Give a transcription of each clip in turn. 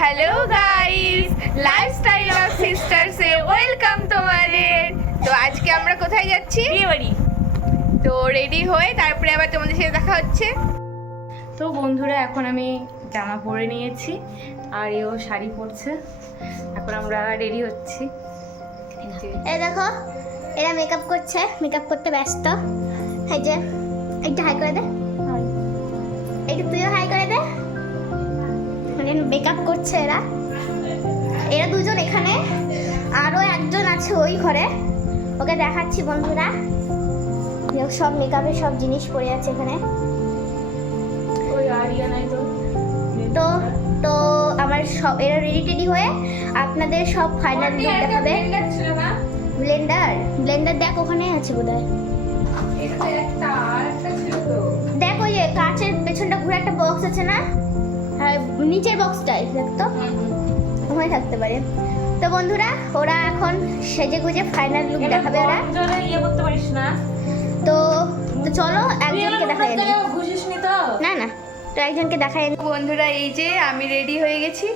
Hello guys lifestyle of sisters A welcome তোমাদের। তো আজকে আমরা কোথায় যাচ্ছি? বিয়েবাড়ি। তো রেডি হয়ে তারপরে আবার তোমাদের সাথে দেখা হচ্ছে। তো বন্ধুরা এখন আমি জামা পরে নিয়েছি আর এও শাড়ি পরছে। এখন আমরা রেডি হচ্ছি। এই যে, এই দেখো এরা মেকআপ করছে মেকআপ করতে ব্যস্ত। এই যে এইটা হাই করে দে। এইটা তুইও হাই করে দে। মানে মেকআপ করছে এরা। এরা দুজন এখানে। আরও একজন আছে ওই ঘরে। ওকে দেখাচ্ছি বন্ধুরা। সব মেকআপের সব জিনিস পড়ে আছে এখানে। তো। তো আমার সব এরা রেডি টেডি হয়ে আপনাদের সব ফাইনাল লুক দেখাবে। ব্লেন্ডার ব্লেন্ডার দেখ ওখানে আছে বোধহয়। দেখ ওই কাঁচের পেছনটা ঘুরে একটা বক্স আছে না? আর নিচের বক্সটাই দেখ তো। ওখানে থাকতে পারে। তো বন্ধুরা ওরা এখন সেজে গুজে ফাইনাল লুক দেখাবে ওরা। ইয়ে করতে পারিস না। তো তো চলো একজনকে নি তো? না না। তো একজনকে দেখাই। বন্ধুরা এই যে আমি রেডি হয়ে গেছি।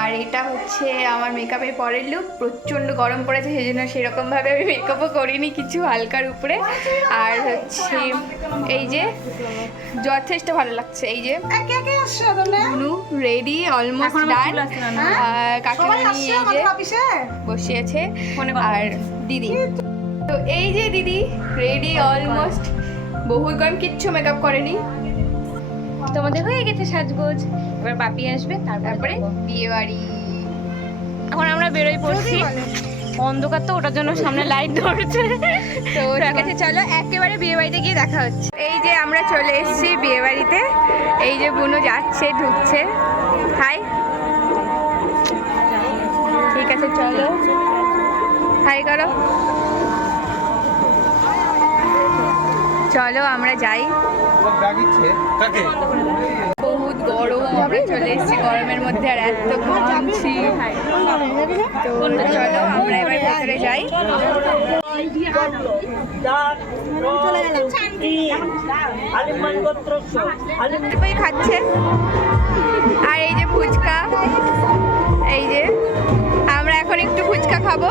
আর এটা হচ্ছে আমার মেকআপের পরের লুক প্রচণ্ড গরম পড়েছে সেই জন্য সেরকমভাবে আমি মেকআপও করিনি কিছু হালকার উপরে। আর হচ্ছে এই যে যথেষ্ট ভালো লাগছে এই যে বুনু রেডি অলমোস্ট ডান? কাকিমণি এই যে বসে আছে আর দিদি। তো এই যে দিদি রেডি অলমোস্ট বহুক্ষণ কিচ্ছু মেকআপ করেনি। তোমাদের হয়ে গেছে সাজগোজ। এবার বাপি আসবে তারপরে বিয়ে বাড়ি এখন আমরা বেরোই পড়ছি। অন্ধকার তো ওটার জন্য সামনে লাইট ধরছে। তো ঠিক আছে চলো একেবারে বিয়ে বাড়িতে গিয়ে দেখা হচ্ছে। এই যে আমরা চলে এসেছি বিয়ে বাড়িতে এই যে বুনু যাচ্ছে ঢুকছে। হাই ঠিক আছে চলো। হাই করো। চলো আমরা যাই। বহুত গরম আমরা চলে এসেছি গরমের মধ্যে আর এত ঘামছি তো চলো আমরা এবার ভেতরে যাই। খাচ্ছে। আর এই যে ফুচকা এই যে আমরা এখন একটু ফুচকা খাব।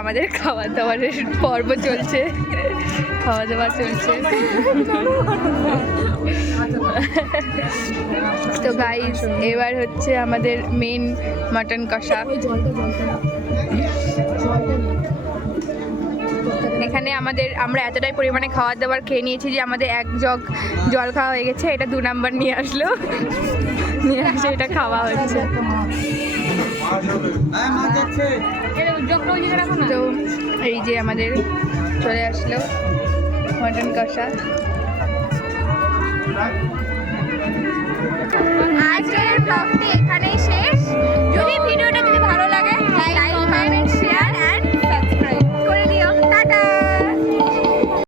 আমাদের খাওয়া দাওয়ারের পর্ব চলছে। খাওয়া দাওয়া চলছে। তো গাইস এবার হচ্ছে আমাদের মেন মাটন কষা। এখানে আমাদের, আমরা এতটাই পরিমাণে খাবার দাবার খেয়ে নিয়েছি যে আমাদের এক জগ জল খাওয়া হয়ে গেছে, এটা দু নাম্বার নিয়ে আসলো। নিয়ে আসে এটা খাওয়া হচ্ছে। তো এই যে আমাদের চলে আসলো মটন কষা। আজকের ব্লগটি এখানেই শেষ।